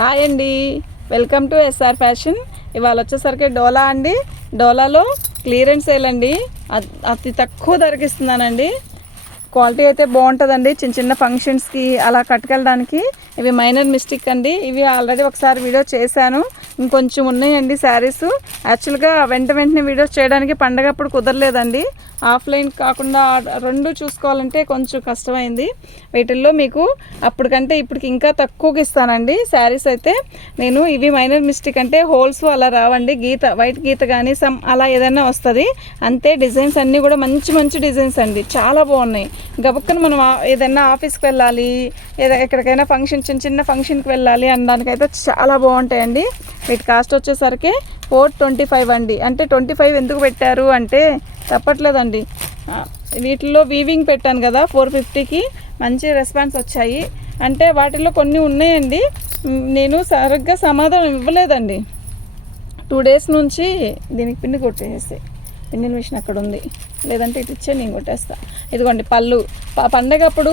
Hi అండి, welcome to SR fashion. ఇవాళ వచ్చేసరికి డోలా అండి. డోలాలో క్లియరెన్స్ సేల్ అండి. అతి తక్కువ ధరకి ఇస్తున్నానండి. క్వాలిటీ అయితే బాగుంటుందండి. చిన్న చిన్న ఫంక్షన్స్కి అలా కట్టుకెళ్ళడానికి. ఇవి మైనర్ మిస్టేక్ అండి. ఇవి ఆల్రెడీ ఒకసారి వీడియో చేశాను, ఇంకొంచెం ఉన్నాయండి శారీస్. యాక్చువల్గా వెంటనే వీడియోస్ చేయడానికి పండగప్పుడు కుదరలేదండి. ఆఫ్లైన్ కాకుండా రెండు చూసుకోవాలంటే కొంచెం కష్టమైంది. వీటిల్లో మీకు అప్పటికంటే ఇప్పటికి ఇంకా తక్కువకి ఇస్తానండి శారీస్ అయితే. నేను ఇవి మైనర్ మిస్టేక్ అంటే హోల్స్ అలా రావండి, గీత వైట్ గీత కానీ సమ్ అలా ఏదైనా వస్తుంది అంతే. డిజైన్స్ అన్నీ కూడా మంచి మంచి డిజైన్స్ అండి, చాలా బాగున్నాయి. గబుక్కన మనం ఏదైనా ఆఫీస్కి వెళ్ళాలి, ఎక్కడికైనా ఫంక్షన్ చిన్న ఫంక్షన్కి వెళ్ళాలి అనడానికైతే చాలా బాగుంటాయండి. వీటి కాస్ట్ వచ్చేసరికి 425 అండి. అంటే 25 ఎందుకు పెట్టారు అంటే తప్పట్లేదండి. వీటిల్లో వీవింగ్ పెట్టాను కదా 450కి, మంచి రెస్పాన్స్ వచ్చాయి. అంటే వాటిలో కొన్ని ఉన్నాయండి, నేను సరిగ్గా సమాధానం ఇవ్వలేదండి. 2 days నుంచి దీనికి పిన్ని కొట్టేసి, పిన్నిల మిషన్ అక్కడ ఉంది, లేదంటే ఇటు ఇచ్చే నేను కొట్టేస్తా. ఇదిగోండి పళ్ళు. పండగప్పుడు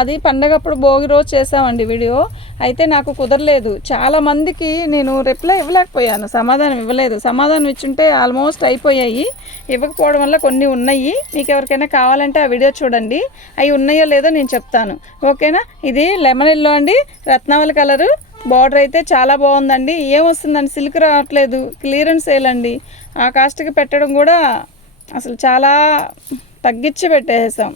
అది పండగప్పుడు భోగి రోజు చేసామండి వీడియో. అయితే నాకు కుదరలేదు, చాలామందికి నేను రిప్లై ఇవ్వలేకపోయాను, సమాధానం ఇవ్వలేదు. సమాధానం ఇచ్చుంటే ఆల్మోస్ట్ అయిపోయాయి. ఇవ్వకపోవడం వల్ల కొన్ని ఉన్నాయి. మీకు ఎవరికైనా కావాలంటే ఆ వీడియో చూడండి, అవి ఉన్నాయో లేదో నేను చెప్తాను, ఓకేనా. ఇది లెమన్ ఎల్లో అండి, రత్నావళి కలరు. బార్డర్ అయితే చాలా బాగుందండి. ఏమొస్తుందండి, సిల్క్ రావట్లేదు, క్లియరెన్స్ సేల్ అండి. ఆ కాస్ట్కి పెట్టడం కూడా అసలు చాలా తగ్గించి పెట్టేసాం.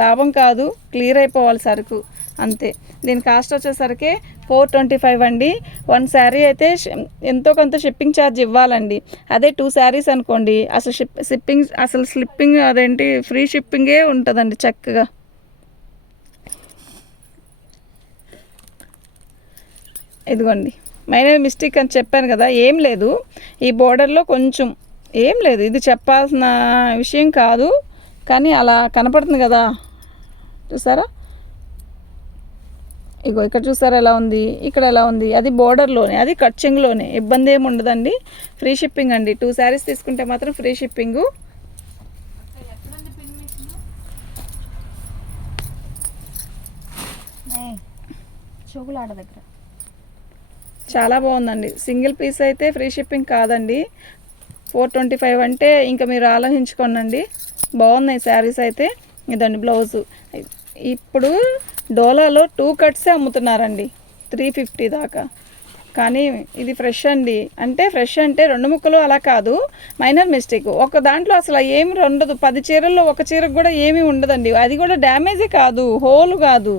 లాభం కాదు, క్లియర్ అయిపోవాలి సరుకు అంతే. దీని కాస్ట్ వచ్చేసరికి 425 అండి. 1 శారీ అయితే ఎంతో కొంత షిప్పింగ్ ఛార్జ్ ఇవ్వాలండి. అదే 2 శారీస్ అనుకోండి అసలు స్లిప్పింగ్ అదేంటి ఫ్రీ షిప్పింగే ఉంటుందండి చక్కగా. ఇదిగోండి మైనర్ మిస్టేక్ అని చెప్పాను కదా, ఏం లేదు. ఈ బోర్డర్లో కొంచెం ఏం లేదు, ఇది చెప్పాల్సిన విషయం కాదు, కానీ అలా కనపడుతుంది కదా, చూసారా. ఇగో ఇక్కడ చూసారా ఎలా ఉంది, ఇక్కడ ఎలా ఉంది. అది బోర్డర్లోనే, అది కట్చింగ్లోనే, ఇబ్బంది ఏమి ఉండదండి. ఫ్రీ షిప్పింగ్ అండి. 2 శారీస్ తీసుకుంటే మాత్రం ఫ్రీ షిప్పింగు. చోగులాడ దగ్గర చాలా బాగుందండి. సింగిల్ పీస్ అయితే ఫ్రీ షిప్పింగ్ కాదండి. 425 అంటే ఇంకా మీరు ఆలోచించుకోండి. బాగున్నాయి శారీస్ అయితే. ఇదండి బ్లౌజు. ఇప్పుడు డోలాలో 2 కట్సే అమ్ముతున్నారండి 350 దాకా. కానీ ఇది ఫ్రెష్ అండి. అంటే ఫ్రెష్ అంటే 2 ముక్కలు అలా కాదు, మైనర్ మిస్టేక్. ఒక దాంట్లో అసలు ఏమి ఉండదు. 10 చీరల్లో ఒక చీరకు కూడా ఏమీ ఉండదండి. అది కూడా డ్యామేజే కాదు, హోల్ కాదు,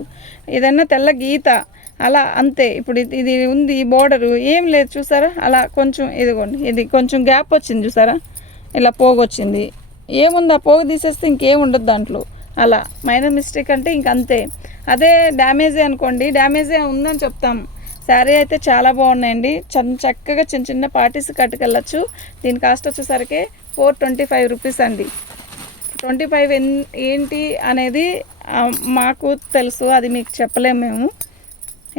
ఏదన్నా తెల్ల గీత అలా అంతే. ఇప్పుడు ఇది ఉంది బోర్డరు, ఏం లేదు చూసారా. అలా కొంచెం ఇదిగోండి, ఇది కొంచెం గ్యాప్ వచ్చింది చూసారా, ఇలా పోగు వచ్చింది. ఏముంది, ఆ పోగు తీసేస్తే ఇంకేం ఉండదు దాంట్లో. అలా మైనర్ మిస్టేక్ అంటే ఇంకంతే. అదే డ్యామేజే అనుకోండి, డ్యామేజే ఉందని చెప్తాం. శారీ అయితే చాలా బాగున్నాయండి. చక్కగా చిన్న పార్టీస్ కట్టుకెళ్ళచ్చు. దీని కాస్ట్ వచ్చేసరికి 425 రూపీస్ అండి. 25 ఏంటి అనేది మాకు తెలుసు, అది మీకు చెప్పలేము మేము.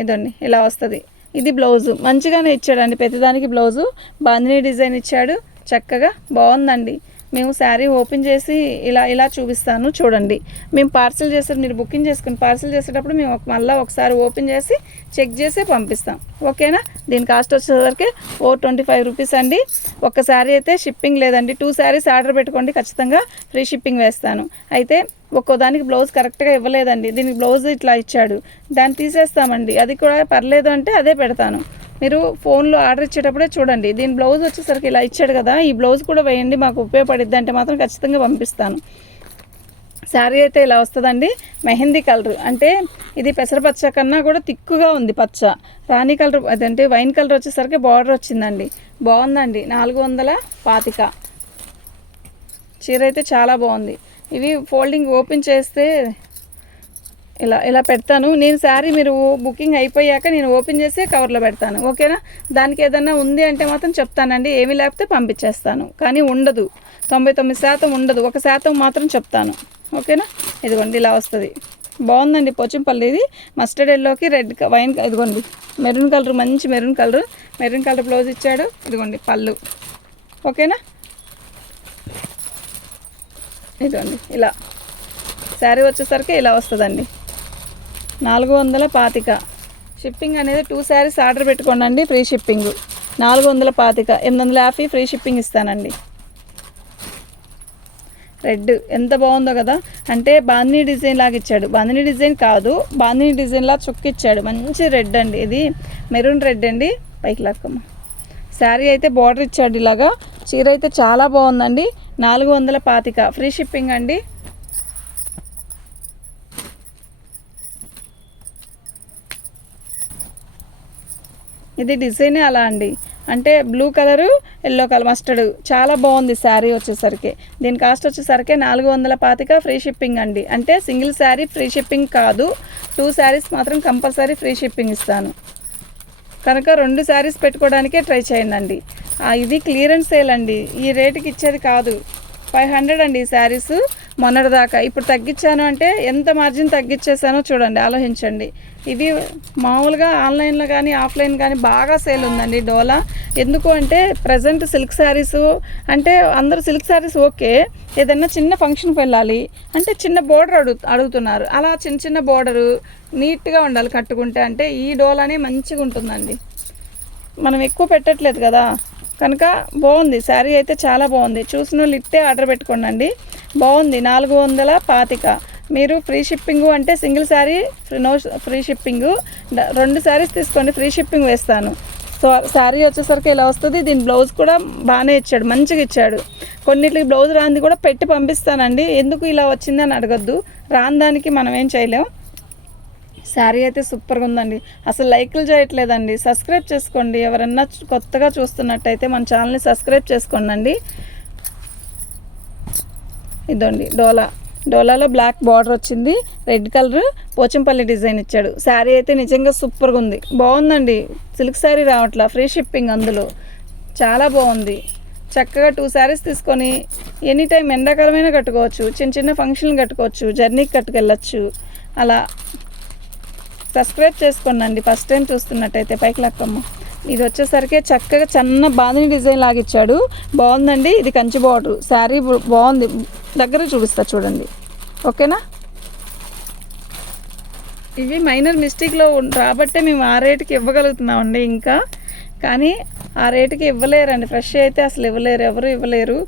ఇదండి ఇలా వస్తుంది. ఇది బ్లౌజు మంచిగానే ఇచ్చాడండి, ప్రతిదానికి బ్లౌజు బాందినీ డిజైన్ ఇచ్చాడు, చక్కగా బాగుందండి. మేము శారీ ఓపెన్ చేసి ఇలా చూపిస్తాను చూడండి. మేము పార్సిల్ చేస్తే, మీరు బుకింగ్ చేసుకుని పార్సిల్ చేసేటప్పుడు మేము మళ్ళీ ఒకసారి ఓపెన్ చేసి చెక్ చేసి పంపిస్తాం, ఓకేనా. దీని కాస్ట్ వచ్చేసరికి 425 రూపీస్ అండి. ఒక శారీ అయితే షిప్పింగ్ లేదండి. 2 శారీస్ ఆర్డర్ పెట్టుకోండి, ఖచ్చితంగా ఫ్రీ షిప్పింగ్ వేస్తాను. అయితే ఒక్కో దానికి బ్లౌజ్ కరెక్ట్గా ఇవ్వలేదండి. దీనికి బ్లౌజ్ ఇట్లా ఇచ్చాడు, దాన్ని తీసేస్తామండి. అది కూడా పర్లేదు అంటే అదే పెడతాను. మీరు ఫోన్లో ఆర్డర్ ఇచ్చేటప్పుడే చూడండి. దీని బ్లౌజ్ వచ్చేసరికి ఇలా ఇచ్చాడు కదా, ఈ బ్లౌజ్ కూడా వేయండి, మాకు ఉపయోగపడిద్ది అంటే మాత్రం ఖచ్చితంగా పంపిస్తాను. శారీ అయితే ఇలా వస్తుందండి. మెహందీ కలర్ అంటే ఇది పెసరపచ్చ కన్నా కూడా తిక్కుగా ఉంది పచ్చ. రాణి కలర్ అదంటే వైన్ కలర్ వచ్చేసరికి బార్డర్ వచ్చిందండి, బాగుందండి. 425 చీర అయితే చాలా బాగుంది. ఇవి ఫోల్డింగ్ ఓపెన్ చేస్తే ఇలా పెడతాను నేను. శారీ మీరు బుకింగ్ అయిపోయాక నేను ఓపెన్ చేసి కవర్లో పెడతాను, ఓకేనా. దానికి ఏదన్నా ఉంది అంటే మాత్రం చెప్తానండి, ఏమీ లేకపోతే పంపించేస్తాను. కానీ ఉండదు, 99% ఉండదు, 1% మాత్రం చెప్తాను, ఓకేనా. ఇదిగోండి ఇలా వస్తుంది, బాగుందండి. పోచంపల్లి ఇది మస్టర్డ్ ఎల్లోకి రెడ్ వైన్, ఇదిగోండి మెరూన్ కలర్, మంచి మెరూన్ కలర్ బ్లౌజ్ ఇచ్చాడు. ఇదిగోండి పళ్ళు, ఓకేనా. ఇదిగోండి ఇలా శారీ వచ్చేసరికి ఇలా వస్తుందండి. 425 షిప్పింగ్ అనేది 2 శారీస్ ఆర్డర్ పెట్టుకోండి, ఫ్రీ షిప్పింగ్. 425, 850 ఫ్రీ షిప్పింగ్ ఇస్తానండి. రెడ్ ఎంత బాగుందో కదా, అంటే బాందినీ డిజైన్ లాగా ఇచ్చాడు. బాందినీ డిజైన్ కాదు, బాందినీ డిజైన్లా చుక్క ఇచ్చాడు. మంచి రెడ్ అండి, ఇది మెరూన్ రెడ్ అండి. పైకి లాక్కమ్మ. శారీ అయితే బార్డర్ ఇచ్చాడు ఇలాగా. చీర అయితే చాలా బాగుందండి. 425 ఫ్రీ షిప్పింగ్ అండి. ఇది డిజైనే అలా అండి, అంటే blue colour, yellow colour, mustard, చాలా బాగుంది శారీ వచ్చేసరికి. దీని కాస్ట్ వచ్చేసరికి 425 ఫ్రీ షిప్పింగ్ అండి. అంటే సింగిల్ శారీ ఫ్రీ షిప్పింగ్ కాదు, 2 శారీస్ మాత్రం కంపల్సరీ ఫ్రీ షిప్పింగ్ ఇస్తాను. కనుక 2 శారీస్ పెట్టుకోవడానికే ట్రై చేయండి. ఇది క్లియరెన్స్ సేల్ అండి, ఈ రేటుకి ఇచ్చేది కాదు. 500 అండి ఈ శారీస్ మొన్నటిదాకా. ఇప్పుడు తగ్గించాను అంటే ఎంత మార్జిన్ తగ్గించేసానో చూడండి, ఆలోచించండి. ఇవి మామూలుగా ఆన్లైన్లో కానీ ఆఫ్లైన్ కానీ బాగా సేల్ ఉందండి డోలా. ఎందుకు అంటే ప్రజెంట్ సిల్క్ శారీస్ అంటే అందరూ సిల్క్ శారీస్ ఓకే, ఏదన్నా చిన్న ఫంక్షన్కి వెళ్ళాలి అంటే చిన్న బోర్డర్ అడుగుతున్నారు. అలా చిన్న చిన్న బోర్డరు నీట్గా ఉండాలి కట్టుకుంటే, అంటే ఈ డోలానే మంచిగా ఉంటుందండి. మనం ఎక్కువ పెట్టట్లేదు కదా, కనుక బాగుంది శారీ అయితే చాలా బాగుంది. చూసిన వాళ్ళు ఇట్టే ఆర్డర్ పెట్టుకోండి, బాగుంది. 425 మీరు ఫ్రీ షిప్పింగు అంటే single sari free shipping, 2 saris తీసుకోండి, ఫ్రీ షిప్పింగ్ వేస్తాను. సో శారీ వచ్చేసరికి ఇలా వస్తుంది. దీని బ్లౌజ్ కూడా బాగానే ఇచ్చాడు, మంచిగా ఇచ్చాడు. కొన్నిటికి బ్లౌజ్ రాంది కూడా పెట్టి పంపిస్తానండి, ఎందుకు ఇలా వచ్చిందని అడగద్దు, రాని దానికి మనం ఏం చేయలేం. శారీ అయితే సూపర్గా ఉందండి. అసలు లైక్లు చేయట్లేదండి, సబ్స్క్రైబ్ చేసుకోండి. ఎవరన్నా కొత్తగా చూస్తున్నట్టయితే మన ఛానల్ని సబ్స్క్రైబ్ చేసుకోండి. ఇదండి డోలాలో బ్లాక్ బార్డర్ వచ్చింది, రెడ్ కలర్ పోచంపల్లి డిజైన్ ఇచ్చాడు. శారీ అయితే నిజంగా సూపర్గా ఉంది, బాగుందండి. సిల్క్ శారీ రావట్లా, ఫ్రీ షిప్పింగ్ అందులో, చాలా బాగుంది. చక్కగా 2 శారీస్ తీసుకొని ఎనీ టైం ఎండాకాలమైనా కట్టుకోవచ్చు, చిన్న చిన్న ఫంక్షన్లు కట్టుకోవచ్చు, జర్నీకి కట్టుకెళ్ళచ్చు. అలా సబ్స్క్రైబ్ చేసుకోండి ఫస్ట్ టైం చూస్తున్నట్టయితే. పైకి లక్కమ్మ. ఇది వచ్చేసరికి చక్కగా చిన్న బాందిని డిజైన్ లాగా ఇచ్చాడు, బాగుందండి. ఇది కంచి బార్డర్, శారీ బాగుంది, దగ్గర చూపిస్తా చూడండి, ఓకేనా. ఇవి మైనర్ మిస్టేక్లో రాబట్టే మేము ఆ రేటుకి ఇవ్వగలుగుతున్నామండి, ఇంకా కానీ ఆ రేటుకి ఇవ్వలేరండి. ఫ్రెష్ అయితే అసలు ఇవ్వలేరు, ఎవరు ఇవ్వలేరు.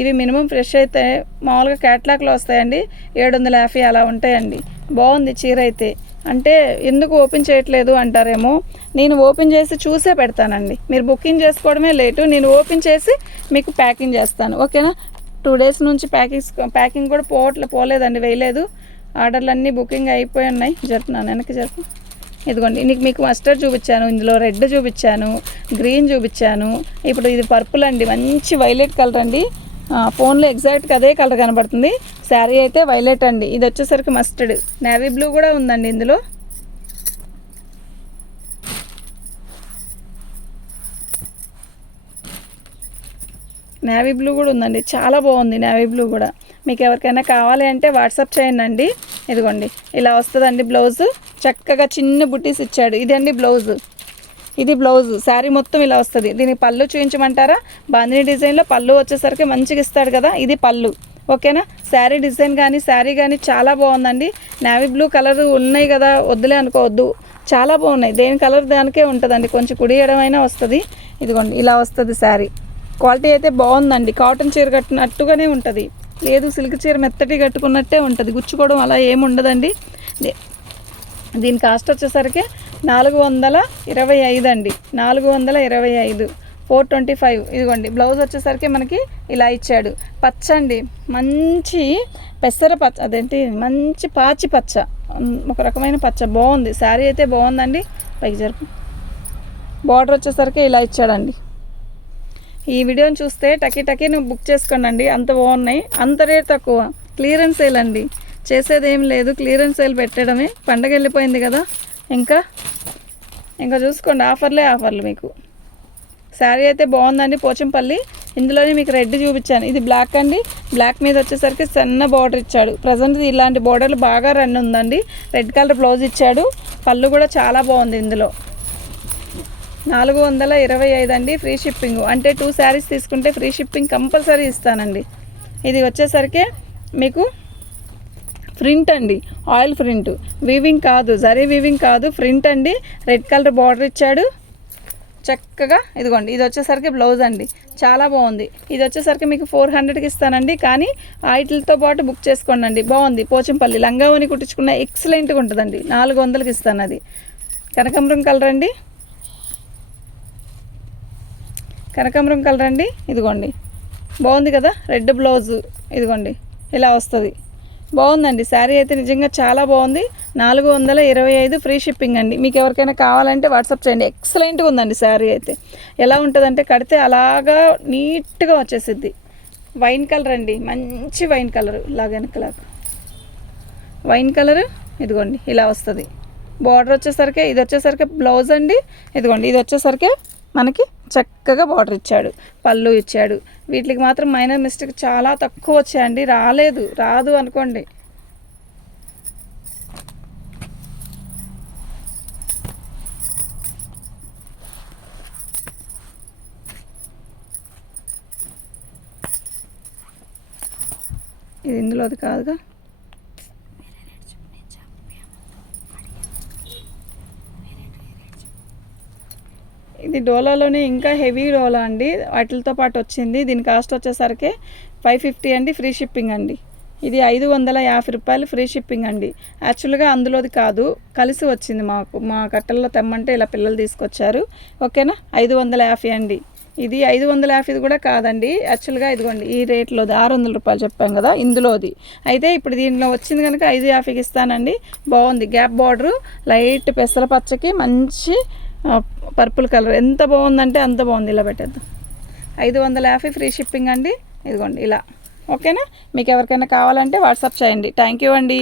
ఇవి మినిమం ఫ్రెష్ అయితే మామూలుగా క్యాట్లాగ్లో వస్తాయండి, 750 అలా ఉంటాయండి. బాగుంది చీర అయితే. అంటే ఎందుకు ఓపెన్ చేయట్లేదు అంటారేమో, నేను ఓపెన్ చేసి చూసే పెడతానండి. మీరు బుకింగ్ చేసుకోవడమే లేటు, నేను ఓపెన్ చేసి మీకు ప్యాకింగ్ చేస్తాను, ఓకేనా. 2 డేస్ నుంచి ప్యాకింగ్ కూడా పోలేదండి, వేయలేదు. ఆర్డర్లు అన్నీ బుకింగ్ అయిపోయి ఉన్నాయి. జరుపున్నాను, వెనక్కి జరుపు. ఇదిగోండి, మీకు మస్టర్డ్ చూపించాను, ఇందులో రెడ్ చూపించాను, గ్రీన్ చూపించాను. ఇప్పుడు ఇది పర్పుల్ అండి, మంచి వైలెట్ కలర్ అండి. ఫోన్లో ఎగ్జాక్ట్గా అదే కలర్ కనబడుతుంది. శారీ అయితే వైలెట్ అండి. ఇది వచ్చేసరికి మస్టర్డ్, నేవీ బ్లూ కూడా ఉందండి ఇందులో. నేవీ బ్లూ కూడా ఉందండి, చాలా బాగుంది నేవీ బ్లూ కూడా. మీకు ఎవరికైనా కావాలి అంటే వాట్సాప్ చేయండి. ఇదిగోండి ఇలా వస్తుందండి బ్లౌజు, చక్కగా చిన్న బుట్టీస్ ఇచ్చాడు. ఇదండి బ్లౌజు, ఇది బ్లౌజు. శారీ మొత్తం ఇలా వస్తుంది. దీనికి పళ్ళు చూపించమంటారా? బాందిని డిజైన్లో పళ్ళు వచ్చేసరికి మంచిగా ఇస్తాడు కదా, ఇది పళ్ళు, ఓకేనా. శారీ డిజైన్ కానీ శారీ కానీ చాలా బాగుందండి. నేవీ బ్లూ కలర్ ఉన్నాయి కదా, వద్దులే అనుకోవద్దు, చాలా బాగున్నాయి. దేని కలర్ దానికే ఉంటుందండి, కొంచెం కుడియడమైనా వస్తుంది. ఇదిగోండి ఇలా వస్తుంది శారీ. క్వాలిటీ అయితే బాగుందండి, కాటన్ చీర కట్టినట్టుగానే ఉంటుంది, లేదు సిల్క్ చీర మెత్తటి కట్టుకున్నట్టే ఉంటుంది, గుచ్చుకోవడం అలా ఏమి ఉండదండి. దీని కాస్ట్ వచ్చేసరికి 425 అండి, 425, 425. ఇదిగోండి బ్లౌజ్ వచ్చేసరికి మనకి ఇలా ఇచ్చాడు. పచ్చ అండి, మంచి పెసర పచ్చ, అదేంటి మంచి పాచి పచ్చ, ఒక రకమైన పచ్చ, బాగుంది. శారీ అయితే బాగుందండి. పైకి జరుపు. బార్డర్ వచ్చేసరికి ఇలా ఇచ్చాడండి. ఈ వీడియోని చూస్తే టకీ నువ్వు బుక్ చేసుకోండి, అంత బాగున్నాయి, అంత రేట్ తక్కువ. క్లియరెన్స్ సేల్ అండి, చేసేది ఏం లేదు, క్లియరెన్స్ సేల్ పెట్టడమే. పండగ వెళ్ళిపోయింది కదా, ఇంకా చూసుకోండి, ఆఫర్లు మీకు. శారీ అయితే బాగుందండి, పోచంపల్లి. ఇందులోనే మీకు రెడ్ చూపించాను, ఇది బ్లాక్ అండి. బ్లాక్ మీద వచ్చేసరికి సన్న బార్డర్ ఇచ్చాడు. ప్రజెంట్ ఇలాంటి బార్డర్లు బాగా రన్ ఉందండి. రెడ్ కలర్ బ్లౌజ్ ఇచ్చాడు, పళ్ళు కూడా చాలా బాగుంది. ఇందులో 425 అండి, ఫ్రీ షిప్పింగ్. అంటే 2 శారీస్ తీసుకుంటే ఫ్రీ షిప్పింగ్ కంపల్సరీ ఇస్తానండి. ఇది వచ్చేసరికి మీకు ప్రింట్ అండి, ఆయిల్ ప్రింట్, వీవింగ్ కాదు, జరీ వీవింగ్ కాదు, ప్రింట్ అండి. రెడ్ కలర్ బార్డర్ ఇచ్చాడు చక్కగా. ఇదిగోండి, ఇది వచ్చేసరికి బ్లౌజ్ అండి, చాలా బాగుంది. ఇది వచ్చేసరికి మీకు 400కి ఇస్తానండి, కానీ వాటితో పాటు బుక్ చేసుకోండి అండి. బాగుంది. పోచంపల్లి లంగావని కుట్టించుకున్న ఎక్సలెంట్గా ఉంటుందండి. 400కి ఇస్తాను. అది కనకాంబరం కలర్ అండి, కనకాంబరం కలర్ అండి. ఇదిగోండి, బాగుంది కదా. రెడ్ బ్లౌజు, ఇదిగోండి ఇలా వస్తుంది. బాగుందండి శారీ అయితే, నిజంగా చాలా బాగుంది. 425 ఫ్రీ షిప్పింగ్ అండి. మీకు ఎవరికైనా కావాలంటే వాట్సాప్ చేయండి. ఎక్సలెంట్గా ఉందండి శారీ అయితే. ఎలా ఉంటుందంటే కడితే అలాగా నీట్గా వచ్చేసిద్ది. వైన్ కలర్ అండి, మంచి వైన్ కలరు, వెనకలాగా వైన్ కలరు. ఇదిగోండి ఇలా వస్తుంది. బార్డర్ వచ్చేసరికి, ఇది వచ్చేసరికి బ్లౌజ్ అండి. ఇదిగోండి, ఇది వచ్చేసరికి మనకి చక్కగా బార్డర్ ఇచ్చాడు, పళ్ళు ఇచ్చాడు. వీటికి మాత్రం మైనర్ మిస్టేక్ చాలా తక్కువ వచ్చాయండి, రాదు అనుకోండి. ఇది ఇందులోది కాదుగా. ఇది డోలాలోనే ఇంకా హెవీ డోలా అండి, వాటితో పాటు వచ్చింది. దీని కాస్ట్ వచ్చేసరికి 550 అండి, ఫ్రీ షిప్పింగ్ అండి. ఇది 550 రూపాయలు ఫ్రీ షిప్పింగ్ అండి. యాక్చువల్గా అందులోది కాదు, కలిసి వచ్చింది మాకు. మా కట్టల్లో తెమ్మంటే ఇలా పిల్లలు తీసుకొచ్చారు. ఓకేనా, 550 అండి. ఇది 550 కూడా కాదండి యాక్చువల్గా. ఇదిగోండి ఈ రేట్లోది 600 రూపాయలు చెప్పాం కదా, ఇందులోది. అయితే ఇప్పుడు దీంట్లో వచ్చింది కనుక 550కి ఇస్తానండి. బాగుంది. గ్యాప్ బార్డరు, లైట్ పెసర పచ్చకి మంచి పర్పుల్ కలర్, ఎంత బాగుందంటే అంత బాగుంది. ఇలా పెట్టేద్దాం. 550 ఫ్రీ షిప్పింగ్ అండి. ఇదిగోండి ఇలా. ఓకేనా, మీకు ఎవరికైనా కావాలంటే వాట్సాప్ చేయండి. థ్యాంక్ యూ అండి.